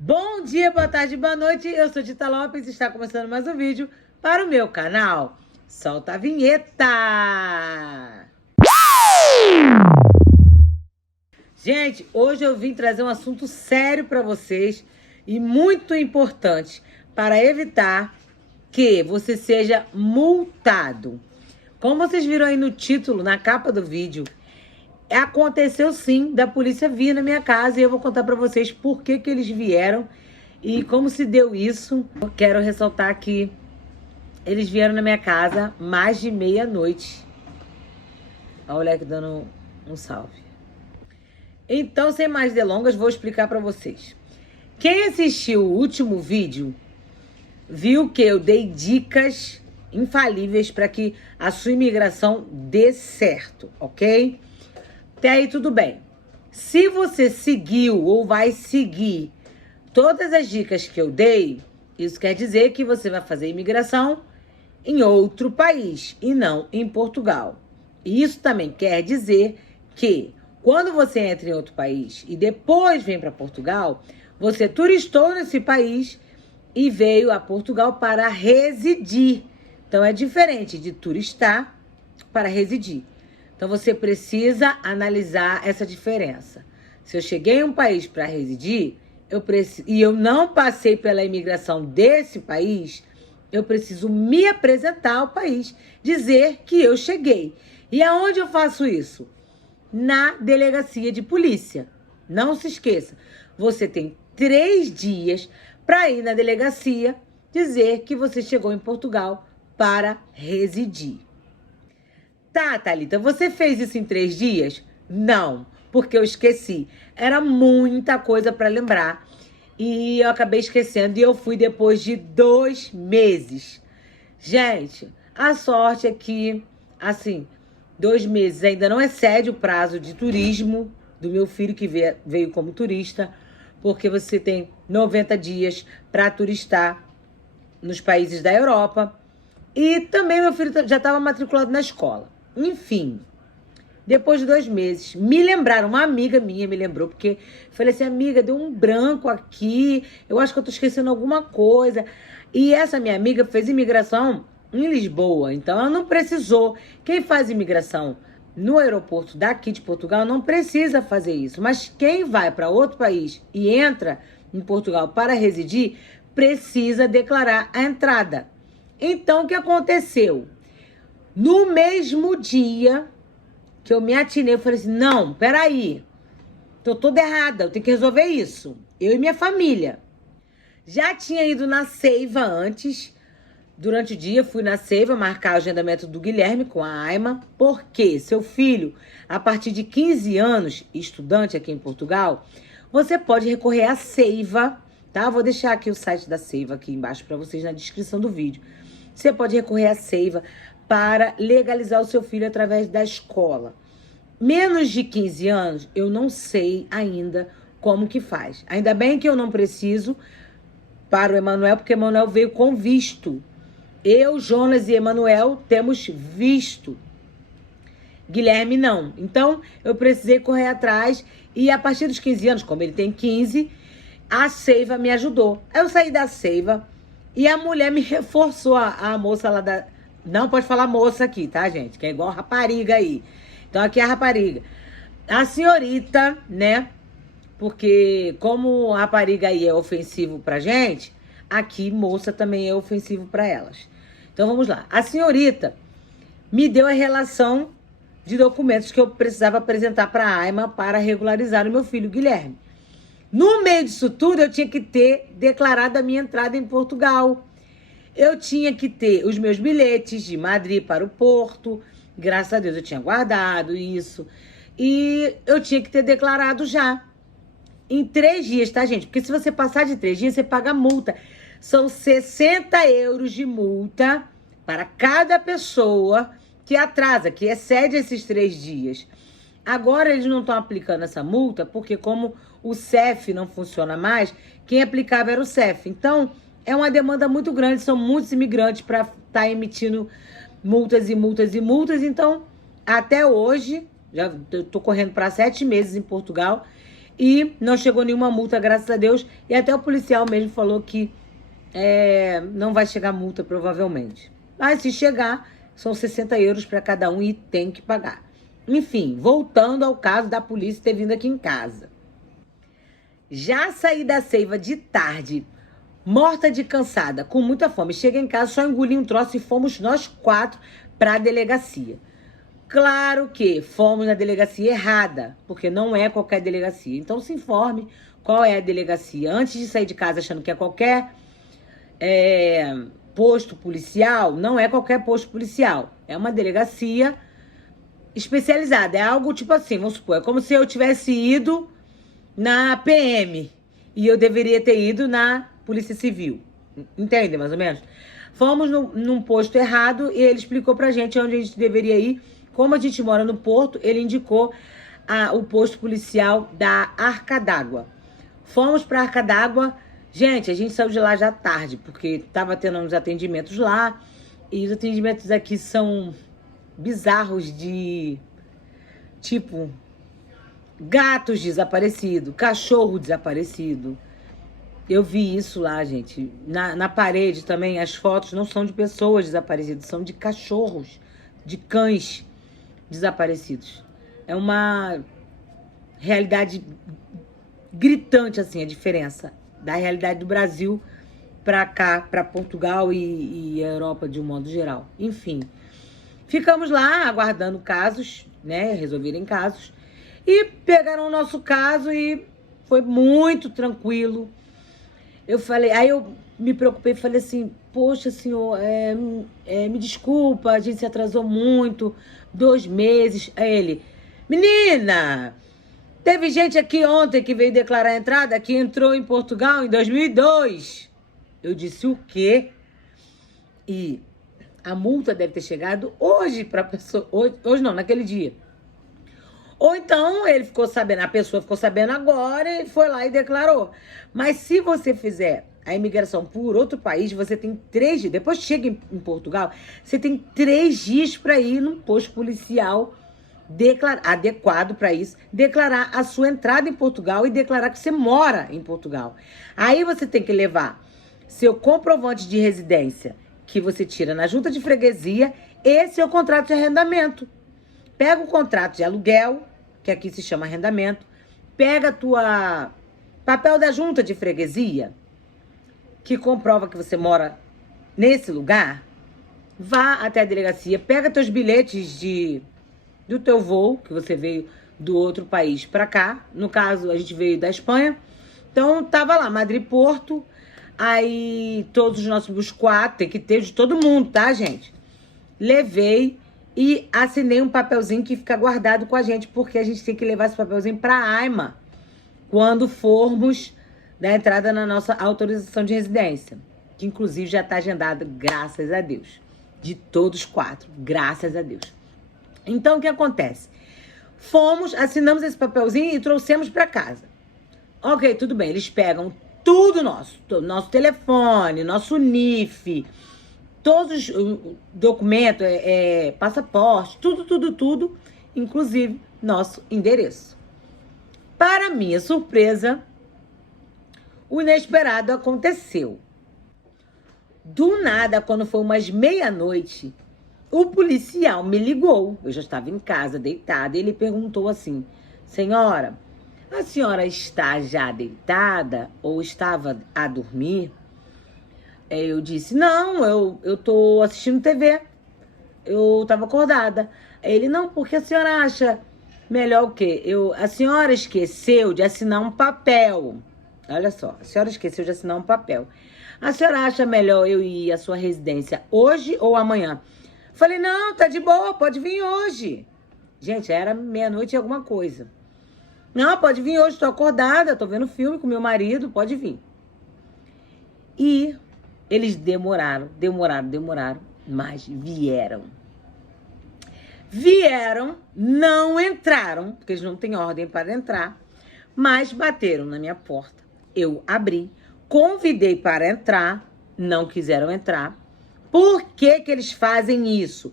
Bom dia, boa tarde, boa noite. Eu sou Tita Lopes e está começando mais um vídeo para o meu canal. Solta a vinheta! Gente, hoje eu vim trazer um assunto sério para vocês e muito importante para evitar que você seja multado. Como vocês viram aí no título, na capa do vídeo, aconteceu sim da polícia vir na minha casa e eu vou contar para vocês por que eles vieram e como se deu isso. Eu quero ressaltar que eles vieram na minha casa mais de meia-noite. Olha o moleque dando um salve. Então, sem mais delongas, vou explicar para vocês. Quem assistiu o último vídeo viu que eu dei dicas infalíveis para que a sua imigração dê certo, ok? Até aí tudo bem. Se você seguiu ou vai seguir todas as dicas que eu dei, isso quer dizer que você vai fazer imigração em outro país e não em Portugal. E isso também quer dizer que quando você entra em outro país e depois vem para Portugal, você turistou nesse país e veio a Portugal para residir. Então é diferente de turistar para residir. Então você precisa analisar essa diferença. Se eu cheguei em um país para residir, e eu não passei pela imigração desse país, eu preciso me apresentar ao país, dizer que eu cheguei. E aonde eu faço isso? Na delegacia de polícia. Não se esqueça, você tem 3 dias para ir na delegacia dizer que você chegou em Portugal para residir. Tá, Thalita, você fez isso em 3 dias? Não, porque eu esqueci. Era muita coisa para lembrar e eu acabei esquecendo e eu fui depois de 2 meses. Gente, a sorte é que, assim, 2 meses ainda não excede o prazo de turismo do meu filho que veio como turista, porque você tem 90 dias para turistar nos países da Europa. E também meu filho já estava matriculado na escola. Enfim, depois de 2 meses, me lembraram, uma amiga minha me lembrou, porque eu falei assim, amiga, deu um branco aqui, eu acho que eu tô esquecendo alguma coisa. E essa minha amiga fez imigração em Lisboa, então ela não precisou. Quem faz imigração no aeroporto daqui de Portugal não precisa fazer isso, mas quem vai para outro país e entra em Portugal para residir, precisa declarar a entrada. Então, o que aconteceu? No mesmo dia que eu me atinei, eu falei assim, não, peraí, tô toda errada, eu tenho que resolver isso. Eu e minha família. Já tinha ido na Ceiva antes, durante o dia fui na Ceiva marcar o agendamento do Guilherme com a Aima, porque seu filho, a partir de 15 anos, estudante aqui em Portugal, você pode recorrer à Ceiva, tá? Vou deixar aqui o site da Ceiva aqui embaixo para vocês na descrição do vídeo. Você pode recorrer à Ceiva para legalizar o seu filho através da escola. Menos de 15 anos, eu não sei ainda como que faz. Ainda bem que eu não preciso para o Emanuel, porque o Emanuel veio com visto. Eu, Jonas e Emanuel temos visto. Guilherme não. Então, eu precisei correr atrás e a partir dos 15 anos, como ele tem 15, a Ceiva me ajudou. Aí eu saí da Ceiva e a mulher me reforçou, a moça lá da... Não pode falar moça aqui, tá, gente? Que é igual rapariga aí. Então, aqui é a rapariga. A senhorita, né? Porque como rapariga aí é ofensivo pra gente, aqui moça também é ofensivo pra elas. Então, vamos lá. A senhorita me deu a relação de documentos que eu precisava apresentar pra Aima para regularizar o meu filho, Guilherme. No meio disso tudo, eu tinha que ter declarado a minha entrada em Portugal. Eu tinha que ter os meus bilhetes de Madrid para o Porto. Graças a Deus eu tinha guardado isso. E eu tinha que ter declarado já. Em 3 dias, tá, gente? Porque se você passar de 3 dias, você paga multa. São 60 euros de multa para cada pessoa que atrasa, que excede esses 3 dias. Agora eles não estão aplicando essa multa, porque como o CEF não funciona mais, quem aplicava era o CEF. Então, é uma demanda muito grande, são muitos imigrantes para estar emitindo multas e multas e multas. Então, até hoje, já estou correndo para 7 meses em Portugal, e não chegou nenhuma multa, graças a Deus. E até o policial mesmo falou que não vai chegar multa, provavelmente. Mas se chegar, são 60 euros para cada um e tem que pagar. Enfim, voltando ao caso da polícia ter vindo aqui em casa. Já saí da seiva de tarde, morta de cansada, com muita fome. Cheguei em casa, só engoli um troço e fomos nós 4 para a delegacia. Claro que fomos na delegacia errada, porque não é qualquer delegacia. Então se informe qual é a delegacia. Antes de sair de casa achando que é qualquer posto policial, não é qualquer posto policial. É uma delegacia especializada. É algo tipo assim, vamos supor, é como se eu tivesse ido na PM e eu deveria ter ido na Polícia Civil. Entende, mais ou menos? Fomos num posto errado e ele explicou pra gente onde a gente deveria ir. Como a gente mora no Porto, ele indicou o posto policial da Arca d'Água. Fomos pra Arca d'Água. Gente, a gente saiu de lá já tarde, porque tava tendo uns atendimentos lá. E os atendimentos aqui são bizarros de... tipo... gatos desaparecidos, cachorro desaparecido. Eu vi isso lá, gente. Na parede também, as fotos não são de pessoas desaparecidas, são de cachorros, de cães desaparecidos. É uma realidade gritante, assim, a diferença da realidade do Brasil para cá, para Portugal e a Europa de um modo geral. Enfim, ficamos lá aguardando casos, né, resolverem casos. E pegaram o nosso caso e foi muito tranquilo. Eu falei, aí eu me preocupei e falei assim, poxa, senhor, me desculpa, a gente se atrasou muito, 2 meses. Aí ele, menina, teve gente aqui ontem que veio declarar a entrada, que entrou em Portugal em 2002. Eu disse, o quê? E a multa deve ter chegado hoje para a pessoa, hoje não, naquele dia. Ou então ele ficou sabendo, a pessoa ficou sabendo agora e foi lá e declarou. Mas se você fizer a imigração por outro país, você tem 3 dias. Depois que chega em Portugal, você tem 3 dias para ir num posto policial adequado para isso, declarar a sua entrada em Portugal e declarar que você mora em Portugal. Aí você tem que levar seu comprovante de residência, que você tira na junta de freguesia, e seu contrato de arrendamento. Pega o contrato de aluguel, que aqui se chama arrendamento, pega tua papel da junta de freguesia, que comprova que você mora nesse lugar, vá até a delegacia, pega teus bilhetes do teu voo, que você veio do outro país para cá. No caso, a gente veio da Espanha. Então, tava lá, Madrid-Porto, aí todos os 4, tem que ter de todo mundo, tá, gente? Levei e assinei um papelzinho que fica guardado com a gente, porque a gente tem que levar esse papelzinho para a AIMA quando formos dar entrada na nossa autorização de residência, que inclusive já está agendada, graças a Deus. De todos 4, graças a Deus. Então, o que acontece? Fomos, assinamos esse papelzinho e trouxemos para casa. Ok, tudo bem, eles pegam tudo nosso telefone, nosso NIF, todos os documentos, passaporte, tudo, inclusive nosso endereço. Para minha surpresa, o inesperado aconteceu. Do nada, quando foi umas 00:30, o policial me ligou. Eu já estava em casa, deitada, e ele perguntou assim, senhora, a senhora está já deitada ou estava a dormir? Eu disse, não, eu tô assistindo TV. Eu tava acordada. Ele, não, porque a senhora acha melhor o quê? A senhora esqueceu de assinar um papel. Olha só, a senhora esqueceu de assinar um papel. A senhora acha melhor eu ir à sua residência hoje ou amanhã? Falei, não, tá de boa, pode vir hoje. Gente, era 00:30 e alguma coisa. Não, pode vir hoje, tô acordada, tô vendo filme com meu marido, pode vir. E eles demoraram, mas vieram. Não entraram, porque eles não têm ordem para entrar, mas bateram na minha porta. Eu abri, convidei para entrar, não quiseram entrar. Por que que eles fazem isso?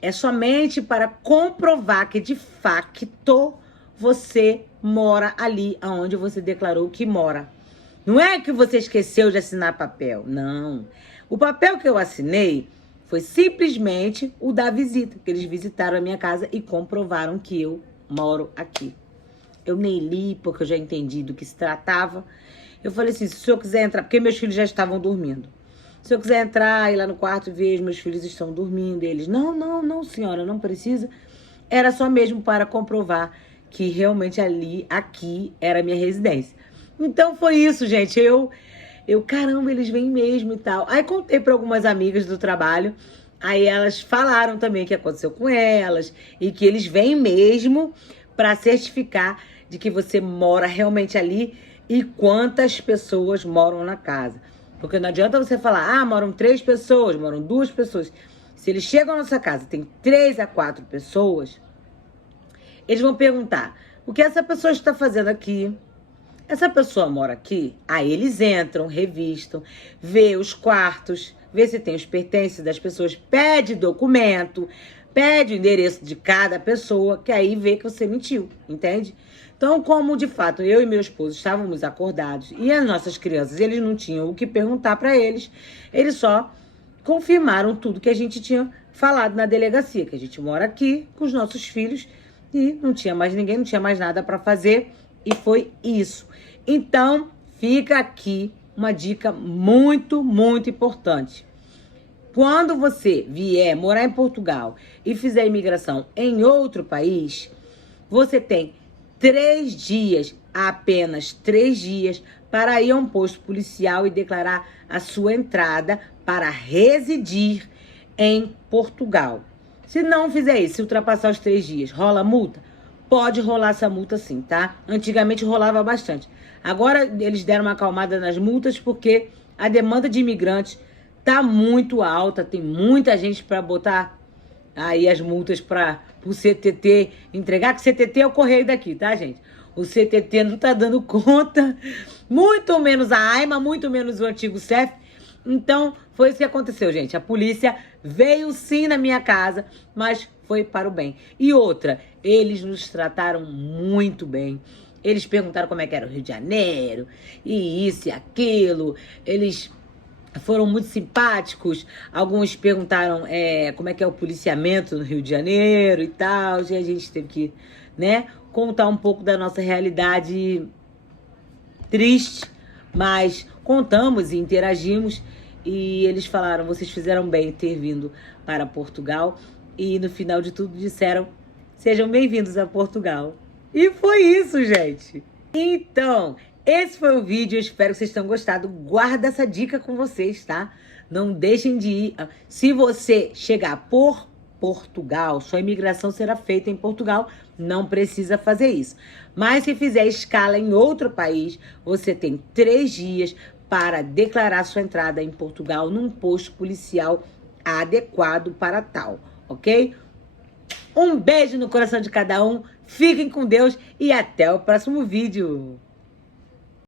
É somente para comprovar que, de facto, você mora ali aonde você declarou que mora. Não é que você esqueceu de assinar papel, não. O papel que eu assinei foi simplesmente o da visita, que eles visitaram a minha casa e comprovaram que eu moro aqui. Eu nem li, porque eu já entendi do que se tratava. Eu falei assim, se o senhor quiser entrar, porque meus filhos já estavam dormindo. Se eu quiser entrar, ir lá no quarto e ver, meus filhos estão dormindo. E eles, não, senhora, não precisa. Era só mesmo para comprovar que realmente aqui era a minha residência. Então foi isso, gente. Caramba, eles vêm mesmo e tal. Aí contei para algumas amigas do trabalho. Aí elas falaram também o que aconteceu com elas. E que eles vêm mesmo para certificar de que você mora realmente ali e quantas pessoas moram na casa. Porque não adianta você falar, moram 3 pessoas, moram 2 pessoas. Se eles chegam à nossa casa, tem 3 a 4 pessoas, eles vão perguntar, o que essa pessoa está fazendo aqui? Essa pessoa mora aqui? Aí eles entram, revistam, vê os quartos, vê se tem os pertences das pessoas, pede documento, pede o endereço de cada pessoa, que aí vê que você mentiu, entende? Então, como de fato eu e meu esposo estávamos acordados e as nossas crianças, eles não tinham o que perguntar para eles só confirmaram tudo que a gente tinha falado na delegacia, que a gente mora aqui com os nossos filhos e não tinha mais ninguém, não tinha mais nada para fazer e foi isso. Então, fica aqui uma dica muito, muito importante. Quando você vier morar em Portugal e fizer imigração em outro país, você tem 3 dias, apenas 3 dias, para ir a um posto policial e declarar a sua entrada para residir em Portugal. Se não fizer isso, se ultrapassar os 3 dias, rola multa? Pode rolar essa multa sim, tá? Antigamente rolava bastante. Agora eles deram uma acalmada nas multas porque a demanda de imigrantes tá muito alta, tem muita gente para botar aí as multas para o CTT entregar, que o CTT é o correio daqui, tá, gente? O CTT não tá dando conta, muito menos a AIMA, muito menos o antigo CEF. Então, foi isso que aconteceu, gente. A polícia veio sim na minha casa, mas foi para o bem. E outra, eles nos trataram muito bem. Eles perguntaram como é que era o Rio de Janeiro, e isso e aquilo. Eles foram muito simpáticos. Alguns perguntaram como é que é o policiamento no Rio de Janeiro e tal. E a gente teve que, né, contar um pouco da nossa realidade triste, mas contamos e interagimos. E eles falaram, vocês fizeram bem ter vindo para Portugal. E no final de tudo disseram, sejam bem-vindos a Portugal. E foi isso, gente. Então, esse foi o vídeo, eu espero que vocês tenham gostado. Guarda essa dica com vocês, tá? Não deixem de ir. Se você chegar por Portugal, sua imigração será feita em Portugal, não precisa fazer isso. Mas se fizer escala em outro país, você tem 3 dias para declarar sua entrada em Portugal num posto policial adequado para tal, ok? Um beijo no coração de cada um, fiquem com Deus e até o próximo vídeo.